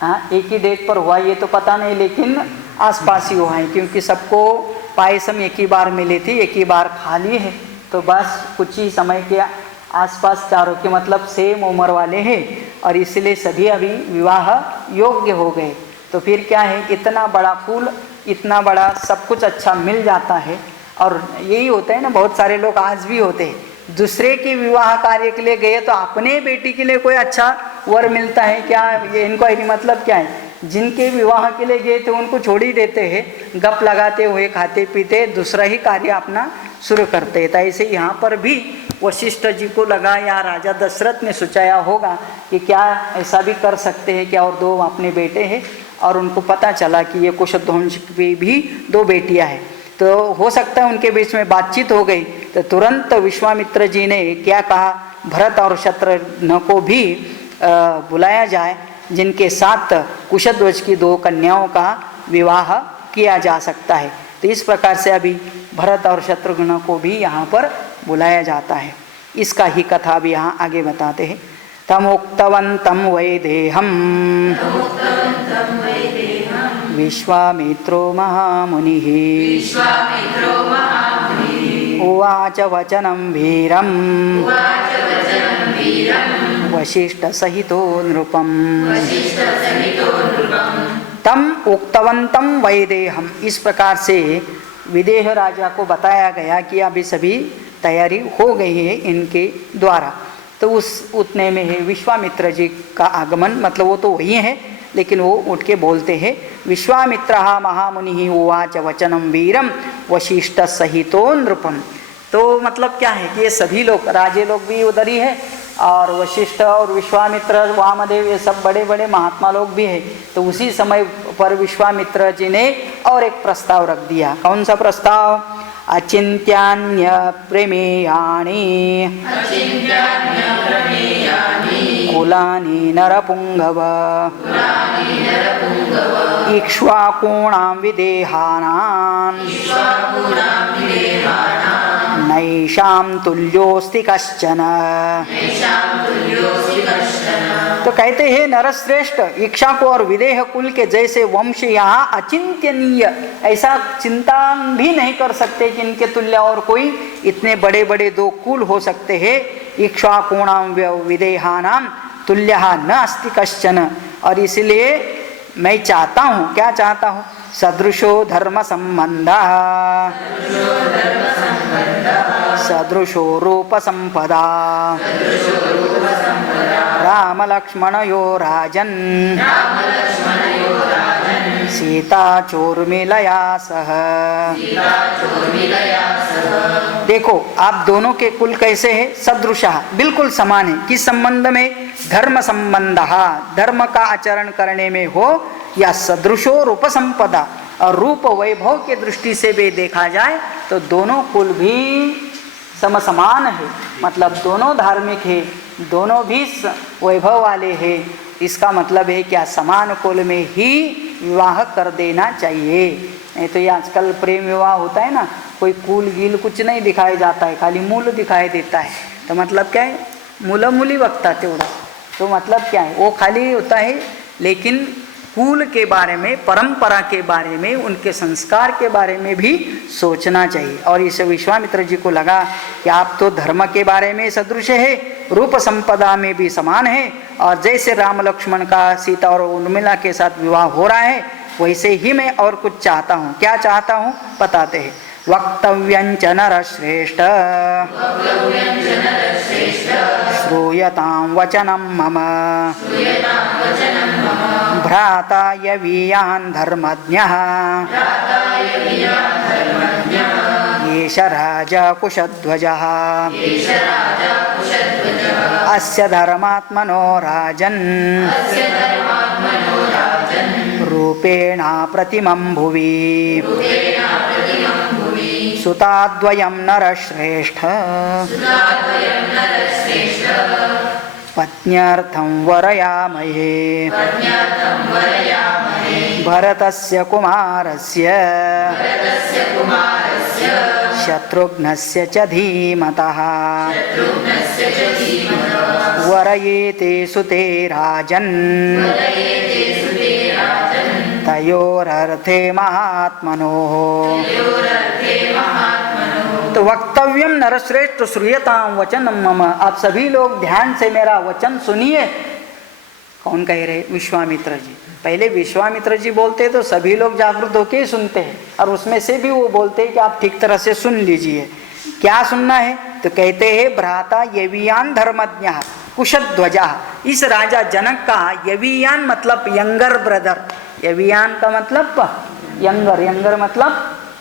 हाँ, एक ही डेट पर हुआ ये तो पता नहीं, लेकिन आसपास ही हुआ है, क्योंकि सबको पायसम एक ही बार मिली थी, एक ही बार खा ली है। तो बस कुछ ही समय के आसपास चारों के मतलब सेम उम्र वाले हैं और इसलिए सभी अभी विवाह योग्य हो गए। तो फिर क्या है, इतना बड़ा फूल, इतना बड़ा सब कुछ अच्छा मिल जाता है। और यही होता है ना, बहुत सारे लोग आज भी होते हैं, दूसरे के विवाह कार्य के लिए गए तो अपने बेटी के लिए कोई अच्छा वर मिलता है क्या, ये इनको मतलब क्या है, जिनके विवाह के लिए गए थे उनको छोड़ ही देते हैं, गप लगाते हुए खाते पीते दूसरा ही कार्य अपना शुरू करते हैं। तो ऐसे यहाँ पर भी वशिष्ठ जी को लगा या राजा दशरथ ने सोचाया होगा कि क्या ऐसा भी कर सकते हैं क्या, और 2 अपने बेटे हैं और उनको पता चला कि ये कुशध्वंश की भी 2 बेटियां हैं। तो हो सकता है उनके बीच में बातचीत हो गई। तो तुरंत विश्वामित्र जी ने क्या कहा, भरत और शत्रुघ्न को भी बुलाया जाए, जिनके साथ कुशध्वज की 2 कन्याओं का विवाह किया जा सकता है। तो इस प्रकार से अभी भरत और शत्रुघ्न को भी यहाँ पर बुलाया जाता है। इसका ही कथा भी यहाँ आगे बताते हैं। तमुक्तवन्तं वैदेहम् विश्वामित्रो महामुनिः उवाच वचनं वीरं वसिष्ठसहितो नृपम्। तम उक्तवन्तं वैदेहम्, इस प्रकार से विदेह राजा को बताया गया कि अभी सभी तैयारी हो गई है इनके द्वारा। तो उस उतने में है विश्वामित्र जी का आगमन, मतलब वो तो वही है लेकिन वो उठ के बोलते हैं, विश्वामित्रः महामुनिः उवाच वचनं वीरं वशिष्ठ सहितो नृपम्। तो मतलब क्या है कि ये सभी लोग, राजे लोग भी उधर ही है और वशिष्ठ और विश्वामित्र, वामदेव, ये सब बड़े बड़े महात्मा लोग भी हैं। तो उसी समय पर विश्वामित्र जी ने और एक प्रस्ताव रख दिया। कौन सा प्रस्ताव? अचिंत्यान्य प्रमेयाणि कुलानि नरपुंगव इक्ष्वाकूणां विदेहानां नैषां तुल्योऽस्ति कश्चन। तो कहते हैं नरश्रेष्ठ इक्ष्वाकु और विदेह कुल के जैसे वंश यहाँ अचिंत्यनीय, ऐसा चिंता भी नहीं कर सकते कि इनके तुल्य और कोई इतने बड़े बड़े 2 कुल हो सकते हैं। इक्ष्वाकूणां विदेहानां तुल्यः न अस्ति कश्चन। और इसलिए मैं चाहता हूँ, क्या चाहता हूँ, सदृशो धर्म संबंधः सदृशो रूप संपदा राम लक्ष्मणयो राजन् सीता चोर्मिलया सह। देखो आप दोनों के कुल कैसे हैं, सदृशः, बिल्कुल समान है। किस संबंध में? धर्म संबंधः, धर्म का आचरण करने में हो, या सदृशो रूप संपदा, और रूप वैभव के दृष्टि से भी देखा जाए तो दोनों कुल भी समसमान है। मतलब दोनों धार्मिक है, दोनों भी वैभव वाले हैं इसका मतलब है क्या, समान कुल में ही विवाह कर देना चाहिए। नहीं तो ये आजकल प्रेम विवाह होता है ना, कोई कुल गील कुछ नहीं दिखाया जाता है, खाली मूल दिखाई देता है। तो मतलब क्या है, मुलं मुली बघता तेवढं, तो मतलब क्या है, वो खाली होता है। लेकिन कुल के बारे में, परंपरा के बारे में, उनके संस्कार के बारे में भी सोचना चाहिए। और इसे विश्वामित्र जी को लगा कि आप तो धर्म के बारे में सदृश है, रूप संपदा में भी समान है, और जैसे राम लक्ष्मण का सीता और उर्मिला के साथ विवाह हो रहा है वैसे ही मैं और कुछ चाहता हूँ। क्या चाहता हूँ बताते हैं। वक्तव्यंच नरश्रेष्ठ श्रूयतां वचनं मम भ्राता यवीयान् धर्मज्ञः एष राजा कुशध्वजः अस्य धर्मात्मनो राजन् रूपेण प्रतिमं भुवि सुताद्वयं नरश्रेष्ठ पत्न्यर्थं वरयामहे भरतस्य कुमारस्य शत्रुघ्नस्य च धीमतः वरयेते सुते राजन् तयोरर्थे महात्मनोः। तो वक्तव्यम नरश्रेष्ठ श्रूयताम वचनम मम, आप सभी लोग ध्यान से मेरा वचन सुनिए। कौन कह रहे? विश्वामित्र जी। पहले विश्वामित्र जी बोलते तो सभी लोग जागृत होके ही सुनते हैं, और उसमें से भी वो बोलते हैं कि आप ठीक तरह से सुन लीजिए। क्या सुनना है? तो कहते हैं भ्राता यवीयान धर्मज्ञ कुशध्वजा। इस राजा जनक का यवीयान मतलब यंगर ब्रदर, यवीयान का मतलब यंगर, यंगर मतलब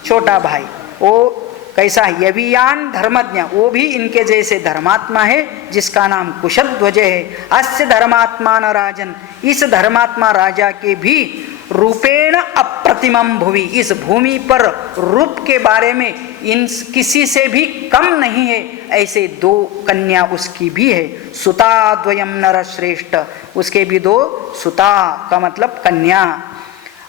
छोटा भाई। वो कैसा है? यवीयान धर्मज्ञ, वो भी इनके जैसे धर्मात्मा है जिसका नाम कुशध्वज है। अस्य धर्मात्मा न राजन, इस धर्मात्मा राजा के भी रूपेण अप्रतिमम भुवि, इस भूमि पर रूप के बारे में इन किसी से भी कम नहीं है, ऐसे दो कन्या उसकी भी है। सुता द्वयम नरश्रेष्ठ, उसके भी दो सुता का मतलब कन्या।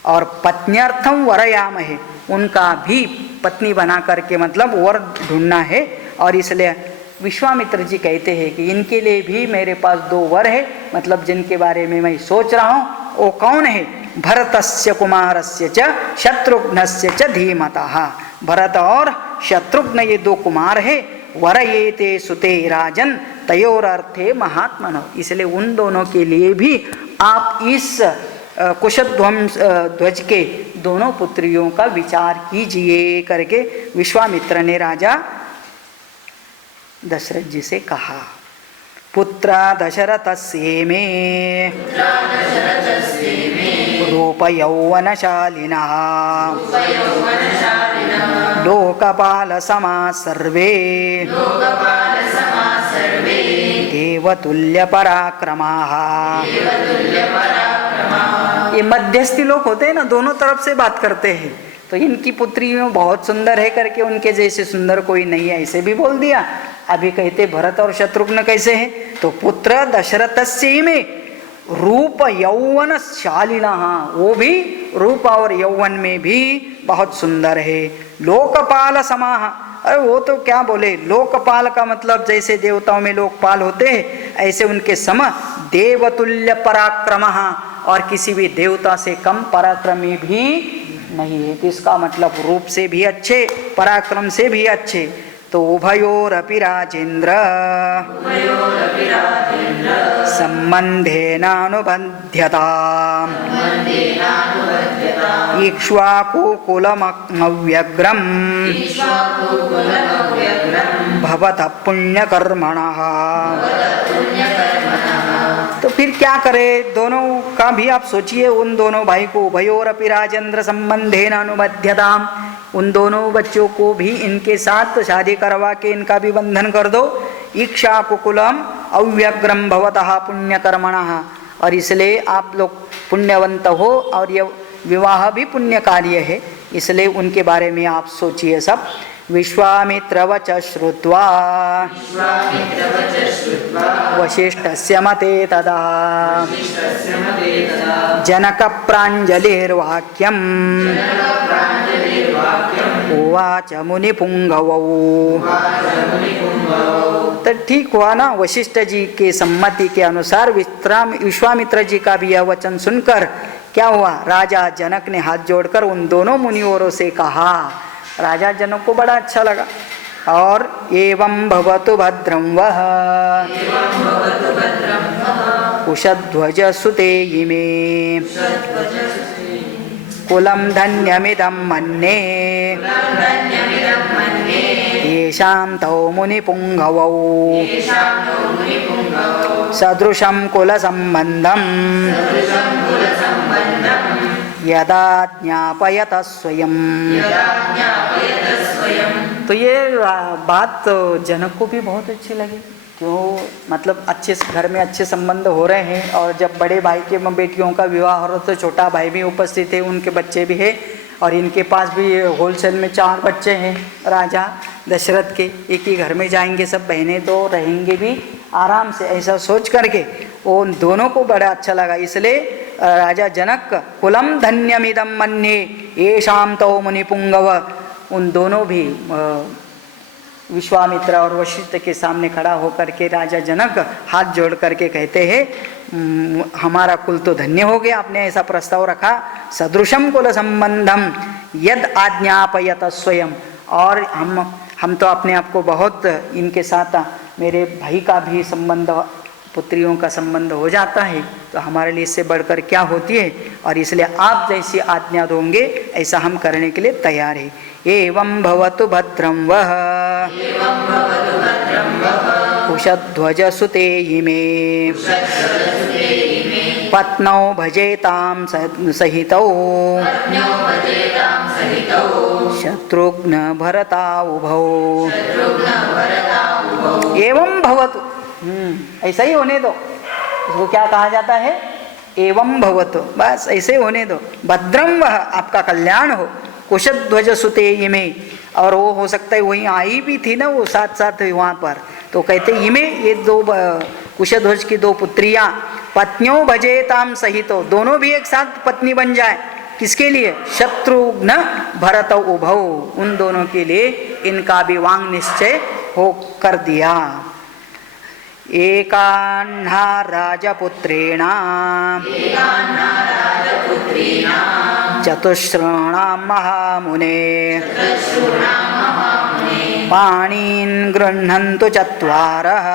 और पत्न्यर्थम वरयाम है, उनका भी पत्नी बना करके मतलब वर ढूंढना है। और इसलिए विश्वामित्र जी कहते हैं कि इनके लिए भी मेरे पास दो वर है, मतलब जिनके बारे में मैं सोच रहा हूँ वो कौन है? भरतस्य कुमारस्य च शत्रुघ्नस्य च धीमतः। भरत और शत्रुघ्न ये दो कुमार है। वरयेते सुते राजन तयोरर्थे महात्मनो, इसलिए उन दोनों के लिए भी आप इस कुशध्वज के दोनों पुत्रियों का विचार कीजिए करके विश्वामित्र ने राजा दशरथ जी से कहा। पुत्रा दशरथस्येमे रूप यौवनशालिनः लोकपाल समा सर्वे देवतुल्य पराक्रमाः। ये मध्यस्थी लोग होते हैं ना, दोनों तरफ से बात करते हैं। तो इनकी पुत्री में बहुत सुंदर है करके उनके जैसे सुंदर कोई नहीं है ऐसे भी बोल दिया। अभी कहते भरत और शत्रुघ्न कैसे हैं? तो पुत्र दशरथस्य में रूप यौवन शालिना, वो भी रूप और यौवन में भी बहुत सुंदर है। लोकपाल समाह, अरे वो तो क्या बोले, लोकपाल का मतलब जैसे देवताओं में लोकपाल होते हैं ऐसे उनके सम देवतुल्य पराक्रमः, और किसी भी देवता से कम पराक्रमी भी नहीं है। तो इसका मतलब रूप से भी अच्छे, पराक्रम से भी अच्छे। तो उभयोरपि राजेन्द्र संबंधेनानुबध्यताम् इक्ष्वाकुकुलमव्यग्रम् भवतः पुण्यकर्मणः। तो फिर क्या करे? दोनों का भी आप सोचिए, उन दोनों भाई को उभयोरपि राजेन्द्र संबंधेन अनुबध्यताम, उन दोनों बच्चों को भी इनके साथ शादी करवा के इनका भी बंधन कर दो। इक्ष्वाकुकुलम अव्यग्रम भवतः पुण्यकर्मणः, और इसलिए आप लोग पुण्यवंत हो और ये विवाह भी पुण्य कार्य है, इसलिए उनके बारे में आप सोचिए सब। विश्वामित्रवच श्रुत्वा वसिष्ठस्य मते तदा जनकप्राञ्जलिर्वाक्यम् उवाच मुनिपुंगवौ। तो ठीक हुआ ना, वशिष्ठ जी के सम्मति के अनुसार विश्वामित्र जी का भी यह वचन सुनकर क्या हुआ, राजा जनक ने हाथ जोड़कर उन दोनों मुनिवरों से कहा। राजा जनक को बड़ा अच्छा लगा। और एवं भवतु भद्रं वः कुशध्वज सुते इमे कुलं धन्यमिदं मन्ये येषां तौ मुनिपुंगवौ सदृशं कुलसम्बन्धं यदा ज्ञापयत स्वयं। तो ये बात तो जनक को भी बहुत अच्छी लगी। क्यों, मतलब अच्छे घर में अच्छे संबंध हो रहे हैं, और जब बड़े भाई के बेटियों का विवाह हो रहा तो छोटा भाई भी उपस्थित है, उनके बच्चे भी हैं, और इनके पास भी होलसेल में 4 बच्चे हैं राजा दशरथ के। एक ही घर में जाएंगे सब, बहनें तो रहेंगे भी आराम से। ऐसा सोच करके उन दोनों को बड़ा अच्छा लगा। इसलिए राजा जनक कुलम धन्यमिदं मन्ये येषां तौ मुनिपुंगव, उन दोनों भी विश्वामित्र और वशिष्ठ के सामने खड़ा होकर के राजा जनक हाथ जोड़ करके कहते हैं, हमारा कुल तो धन्य हो गया, आपने ऐसा प्रस्ताव रखा। सदृशम कुल संबंधम यद आज्ञापयत स्वयं। और हम तो अपने आप को बहुत, इनके साथ मेरे भाई का भी संबंध, पुत्रियों का संबंध हो जाता है, तो हमारे लिए इससे बढ़कर क्या होती है, और इसलिए आप जैसी आज्ञा दोगे ऐसा हम करने के लिए तैयार है। एवं भवतु भद्रं वः कुशध्वज सुते इमे पत्नौ भजेतां सहितौ शत्रुघ्न भरता उभौ। एवं भवतु, ऐसा ही होने दो। इसको क्या कहा जाता है, एवं भवतु, बस ऐसे होने दो। भद्रं वः, आपका कल्याण हो। कुशध्वज सुते इमे, और वो हो सकता है वहीं आई भी थी ना वो साथ साथ वहाँ पर, तो कहते इमे, ये 2 कुशध्वज की 2 पुत्रियाँ, पत्नियों भजेताम सहितो, दोनों भी एक साथ पत्नी बन जाए। किसके लिए, शत्रुघ्न भरत उभौ, उन दोनों के लिए इनका भी वांग निश्चय हो कर दिया। एकान्हा राजपुत्रेण चतुस्रणां महामुने पाणीन् गृह्णन्तु चत्वारः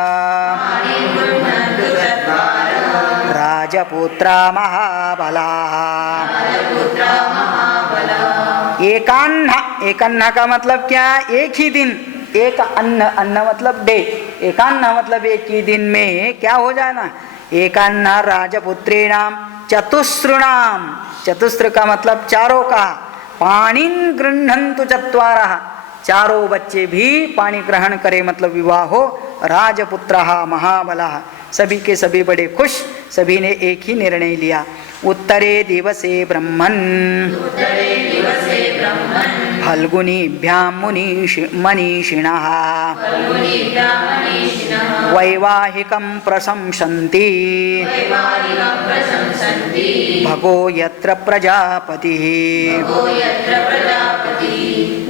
राजपुत्रा महाबलाः। एकान्हा, एकान्हा का मतलब क्या, एक ही दिन, एक अन्न, अन्न मतलब डे, एकान्हा मतलब एक ही दिन में क्या हो जाना। एकान्हा राजपुत्रीणाम चतुस्रणाम, चतुस्र का मतलब चारों का, पाणिन गृह्णन्तु चत्वारः, चारों बच्चे भी पानी ग्रहण करे, मतलब विवाह हो। राजपुत्रः महाबलः, सभी के सभी बड़े खुश, सभी ने एक ही निर्णय लिया। उत्तरे दिवसे ब्रह्मन् फल्गुनीभ्यां मनीषिणः वैवाहिकं प्रशंसन्ति भगो यत्र प्रजापतिः।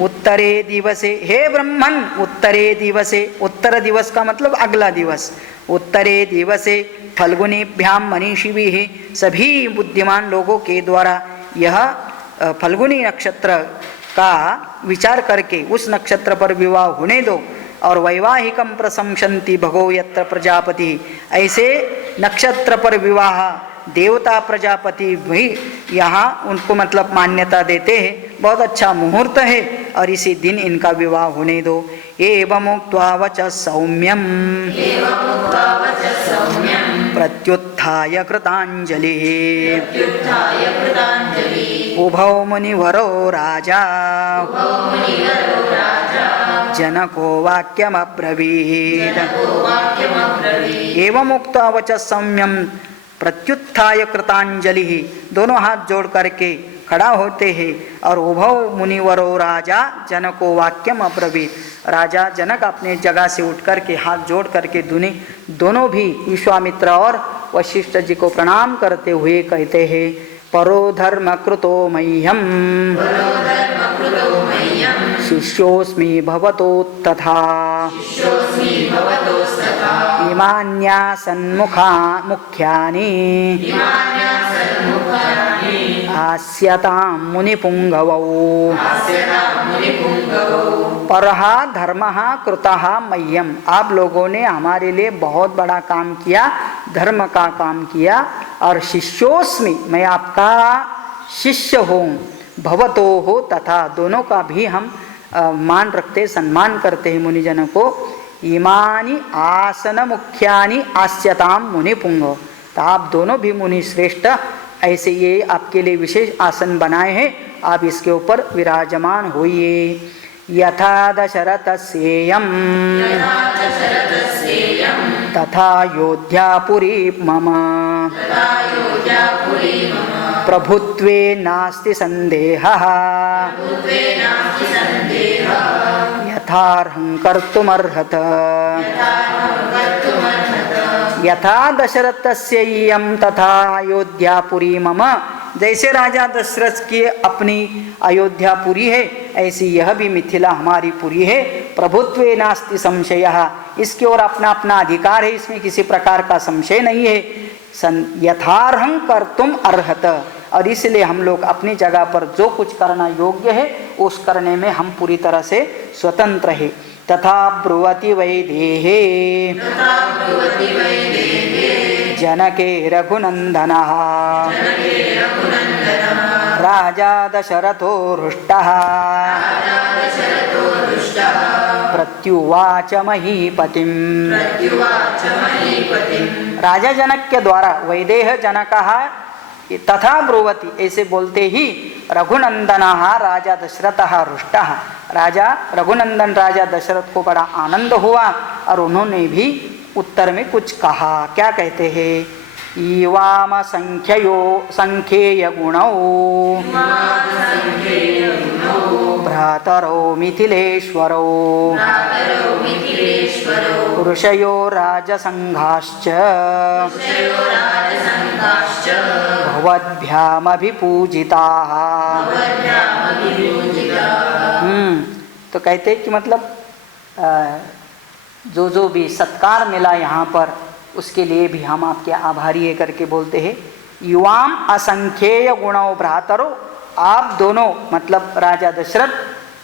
उत्तरे दिवसे, हे ब्रह्मन्, उत्तरे दिवसे, उत्तर दिवस का मतलब अगला दिवस। उत्तरे दिवसे फल्गुनीभ्यां मनीषिभिः, सभी बुद्धिमान लोगों के द्वारा यह फल्गुनी नक्षत्र का विचार करके उस नक्षत्र पर विवाह होने दो। और वैवाहिकम प्रशंसन्ति भगो यत्र प्रजापति, ऐसे नक्षत्र पर विवाह देवता प्रजापति भी यहाँ उनको मतलब मान्यता देते हैं, बहुत अच्छा मुहूर्त है और इसी दिन इनका विवाह होने दो। एवमुक्त्वा वचः सौम्यं प्रत्युत्थाय कृताञ्जलिः उभौ मुनिवरो राजा जनको वाक्यमब्रवीत्। एवमुक्त्वा वचः सौम्यं प्रत्युत्थाय कृताञ्जलिः, दोनों हाथ जोड़ करके खड़ा होते हैं और उभव मुनिवरो राजा जनको वाक्यम अब्रवीत। राजा जनक अपने जगह से उठ कर के हाथ जोड़ करके दोनों भी विश्वामित्र और वशिष्ठ जी को प्रणाम करते हुए कहते हैं, परो धर्म कृतो मह्यम शिष्योस्मि भवतो तथा इमान्या सन्मुखा मुख्यानि आस्यतां मुनिपुंगवौ। परहा धर्मः कृतः मह्यम, आप लोगों ने हमारे लिए बहुत बड़ा काम किया, धर्म का काम किया। और शिष्योस्मि, मैं आपका शिष्य हूँ, भवतो हो तथा, दोनों का भी हम मान रखते सम्मान करते हैं मुनिजनों को। इमानी आसन मुख्यानि आस्यताम मुनिपुंग, तो आप दोनों भी मुनि श्रेष्ठ ऐसे ये आपके लिए विशेष आसन बनाए हैं, आप इसके ऊपर विराजमान होइए। यथा दशरथस्येयं तथा योध्यापुरी मम प्रभुत्वे नास्ति संदेहः यथार्हं कर्तुमर्हत। यथा दशरथस्येयं तथा अयोध्यापुरी मम, जैसे राजा दशरथ की अपनी अयोध्यापुरी है, ऐसी यह भी मिथिला हमारी पुरी है। प्रभुत्वे नास्ति संशयः, इसकी ओर अपना अपना अधिकार है, इसमें किसी प्रकार का संशय नहीं है। यथार्हं कर्तुम अर्हत, और इसलिए हम लोग अपनी जगह पर जो कुछ करना योग्य है उस करने में हम पूरी तरह से स्वतंत्र है। तथा ब्रुवति वैदेहे जनके रघुनंदनः राजा दशरथो हृष्टः प्रत्युवाच महीपतिम्। राजा जनक के द्वारा वैदेह जनकः तथा ब्रुवति, ऐसे बोलते ही रघुनंदनः राजा दशरथः हृष्टः, राजा रघुनंदन राजा दशरथ को बड़ा आनंद हुआ और उन्होंने भी उत्तर में कुछ कहा। क्या कहते हैं? ईवाम संख्येय गुणौ भ्रातरो मिथिलेश्वरो ऋषयो राजसंघाश्च भवद्भ्यामभिपूजिताः। तो कहते हैं कि मतलब जो भी सत्कार मिला यहाँ पर उसके लिए भी हम आपके आभारी है करके बोलते हैं। युवाम असंख्येय गुणों भ्रातरो, आप दोनों मतलब राजा दशरथ,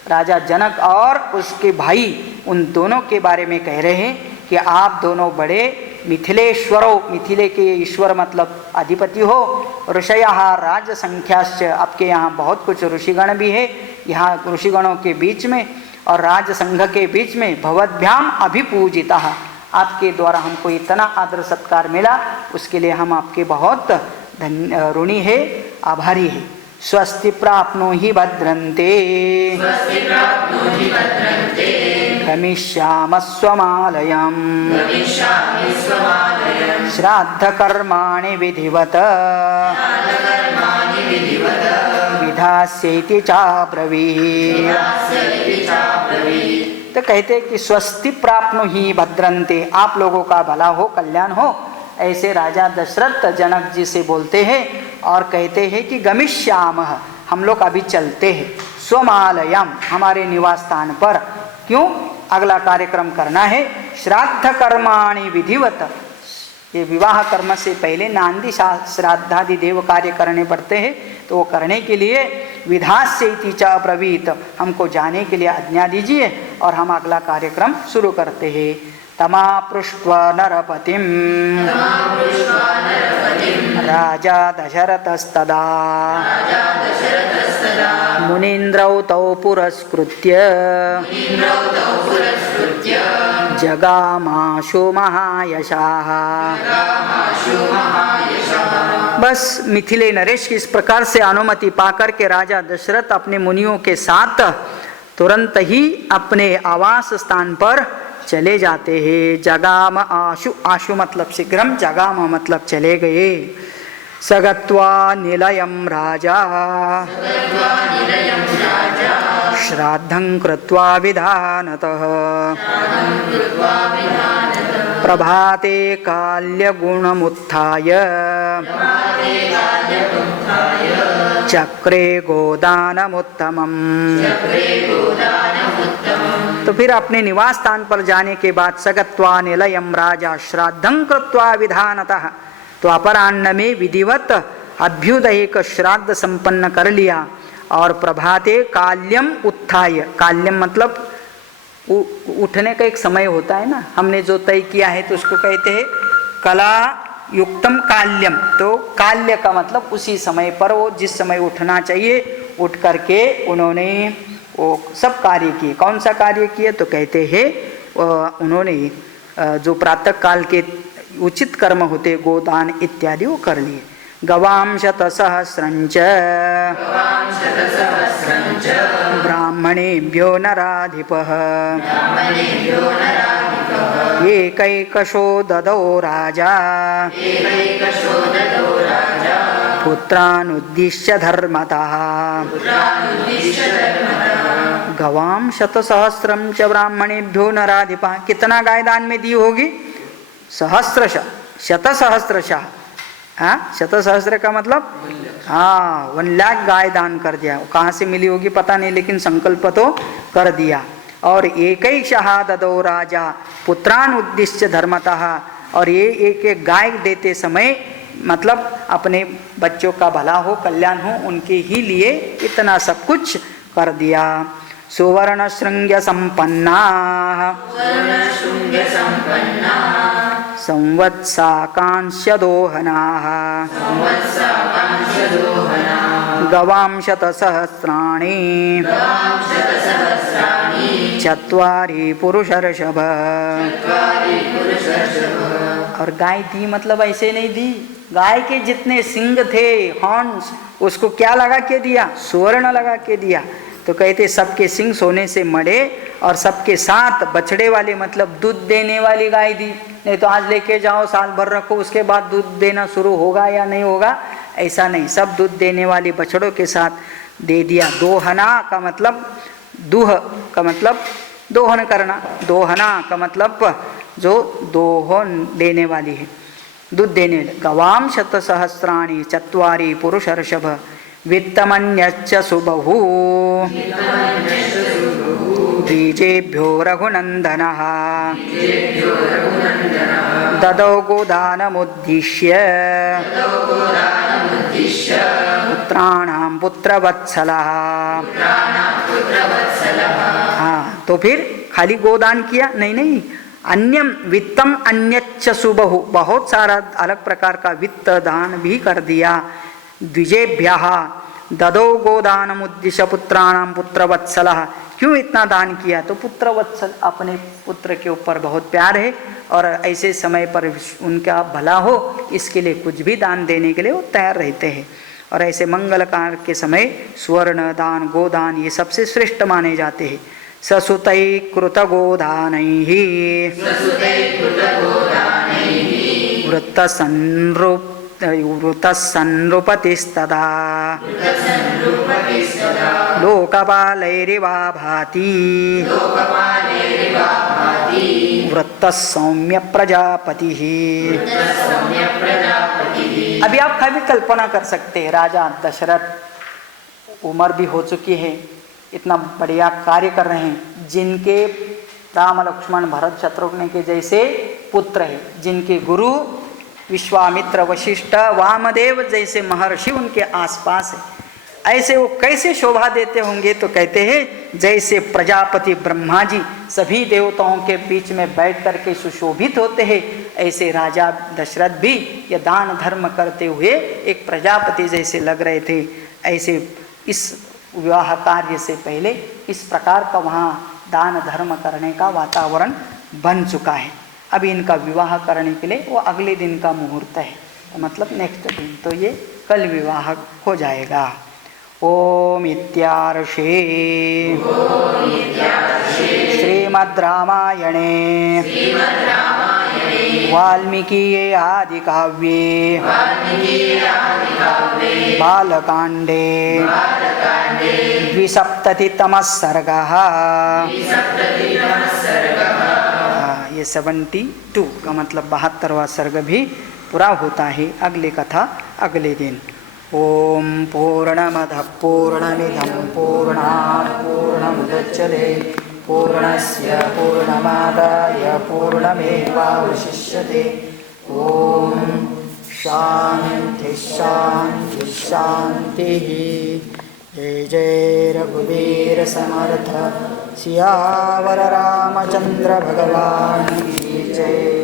राजा जनक और उसके भाई, उन दोनों के बारे में कह रहे हैं कि आप दोनों बड़े मिथिलेश्वरो, मिथिले के ईश्वर मतलब अधिपति हो। ऋषयः राज संख्याश्च, आपके यहाँ बहुत कुछ ऋषिगण भी है, यहाँ ऋषिगणों के बीच में और राज संघ के बीच में भवद्भ्याम अभिपूजितः, आपके द्वारा हमको इतना आदर सत्कार मिला, उसके लिए हम आपके बहुत ऋणी है, आभारी है। स्वस्ति प्राप्नुहि भद्रन्ते गमिष्यामः स्वमालयम् श्राद्धकर्माणि विधिवत् विधास्येति चाब्रवीत्। तो कहते हैं कि स्वस्ति प्राप्नुहि भद्रन्ते, आप लोगों का भला हो, कल्याण हो, ऐसे राजा दशरथ जनक जी से बोलते हैं और कहते हैं कि गमिष्यामः, हम लोग अभी चलते हैं, स्वमालयम, हमारे निवास स्थान पर। क्यों? अगला कार्यक्रम करना है। श्राद्ध कर्माणि विधिवत, ये विवाह कर्म से पहले नांदी श्राद्धादि देव कार्य करने पड़ते हैं, तो वो करने के लिए विधास्येति च अब्रवीत, हमको जाने के लिए आज्ञा दीजिए और हम अगला कार्यक्रम शुरू करते हैं। तमा पृष्ट्वा नरपतिं राजा दशरथस्तदा मुनीन्द्रौ तौ पुरस्कृत्य जगामाशु महायशाः। बस मिथिले नरेश की इस प्रकार से अनुमति पाकर के राजा दशरथ अपने मुनियों के साथ तुरंत ही अपने आवास स्थान पर चले जाते हैं। जगाम आशु, आशु मतलब शीघ्रम, जगाम मतलब चले गए। सगत्वा निलयं राजा श्राद्धं कृत्वा विधानतः प्रभाते काल्यगुणमुत्थाय चक्रे गोदानमुत्तमम्। तो फिर अपने निवास स्थान पर जाने के बाद सगत्वा निलयम राजा श्राद्धं कृत्वा विधानतः, तो अपराह्न में विधिवत अभ्युदय का श्राद्ध संपन्न कर लिया और प्रभाते काल्यम उत्थाय, काल्यम मतलब उठने का एक समय होता है ना, हमने जो तय किया है तो उसको कहते हैं कला युक्तम काल्यम। तो काल्य का मतलब उसी समय पर, वो जिस समय उठना चाहिए उठ करके उन्होंने वो सब कार्य किए। कौन सा कार्य किए तो कहते हैं उन्होंने जो प्रातः काल के उचित कर्म होते गोदान इत्यादि वो कर लिए। गवां शतसहस्रञ्च ब्राह्मणेभ्यो नराधिपः एकैकशो ददौ राजा पुत्रानुद्दिश्य धर्मतः। गवां शतसहस्रं च ब्राह्मणेभ्यो नराधिपः, कितना गाय दान में दी होगी? सहस्रशः, शतसहस्रशः। हाँ, शतसहस्र का मतलब 1 लाख गाय दान कर दिया। कहाँ से मिली होगी पता नहीं, लेकिन संकल्प तो कर दिया। और एकैकशः ददौ राजा पुत्रान उद्दिश्य धर्मतः, और ये एक एक गाय देते समय मतलब अपने बच्चों का भला हो, कल्याण हो, उनके ही लिए इतना सब कुछ कर दिया। सुवर्ण श्रृंग संपन्ना संवत्साकांक्ष दोहनाः गवां शतसहस्राणि चत्वारि पुरुषर्षभ। और गाय दी मतलब ऐसे नहीं दी, गाय के जितने सिंग थे, हॉर्न्स, उसको क्या लगा के दिया? सुवर्ण लगा के दिया। तो कहते सबके सिंग सोने से मढ़े और सबके साथ बछड़े वाले मतलब दूध देने वाली गाय दी। नहीं तो आज लेके जाओ साल भर रखो उसके बाद दूध देना शुरू होगा या नहीं होगा, ऐसा नहीं, सब दूध देने वाली बछड़ों के साथ दे दिया। दोहना का मतलब दूह का मतलब दोहन करना, दोहना का मतलब जो दोहन देने वाली है, दूध देने। गवां शतसहस्राणि चत्वारि पुरुषर्षभ वित्तमन्यच्च सुबहु बीजेभ्यो रघुनन्दनः ददौ गोदानमुद्दिश्य पुत्राणां पुत्रवत्सलः। हाँ, तो फिर खाली गोदान किया? नहीं, अन्यम वित्तम अन्यच्च सुबहु, बहुत सारा अलग प्रकार का वित्त दान भी कर दिया। द्विजेभ्यः ददौ गोदानमुद्दिश्य पुत्राणां पुत्रवत्सलः। क्यों इतना दान किया? तो पुत्रवत्सल, अपने पुत्र के ऊपर बहुत प्यार है और ऐसे समय पर उनका भला हो, इसके लिए कुछ भी दान देने के लिए वो तैयार रहते हैं। और ऐसे मंगल कार्य के समय स्वर्ण दान, गोदान ये सबसे श्रेष्ठ माने जाते हैं। ससुतै कृत गोदानैः वृत्तसन्नृपतिस्तदा लोकपालैरिवा भाति वृत्तः सौम्य प्रजापतिः। अभी आप कभी कल्पना कर सकते हैं, राजा दशरथ उम्र भी हो चुकी है, इतना बढ़िया कार्य कर रहे हैं, जिनके राम लक्ष्मण भरत शत्रुघ्न के जैसे पुत्र है, जिनके गुरु विश्वामित्र वशिष्ठ वामदेव जैसे महर्षि उनके आसपास है, ऐसे वो कैसे शोभा देते होंगे? तो कहते हैं जैसे प्रजापति ब्रह्मा जी सभी देवताओं के बीच में बैठ करके सुशोभित होते हैं, ऐसे राजा दशरथ भी ये दान धर्म करते हुए एक प्रजापति जैसे लग रहे थे। ऐसे इस विवाह कार्य से पहले इस प्रकार का वहाँ दान धर्म करने का वातावरण बन चुका है। अभी इनका विवाह करने के लिए वो अगले दिन का मुहूर्त है, मतलब नेक्स्ट दिन, तो ये कल विवाह हो जाएगा। ओम इत्यार्षे श्रीमद् रामायणे वाल्मीकीये आदिकाव्ये बालकाण्डे द्विसप्ततितमः सर्गः। ये 72 का मतलब 72वां सर्ग भी पूरा होता है। अगली कथा अगले दिन। ओम पूर्णमदः पूर्णमिदं पूर्णात् पूर्णमुदच्यते पूर्णस्य पूर्णमादाय पूर्णमेवावशिष्यते। ओम शांति शांति शांति। जय जय रघुवीर समर्थ सियावर रामचंद्र भगवान की जय।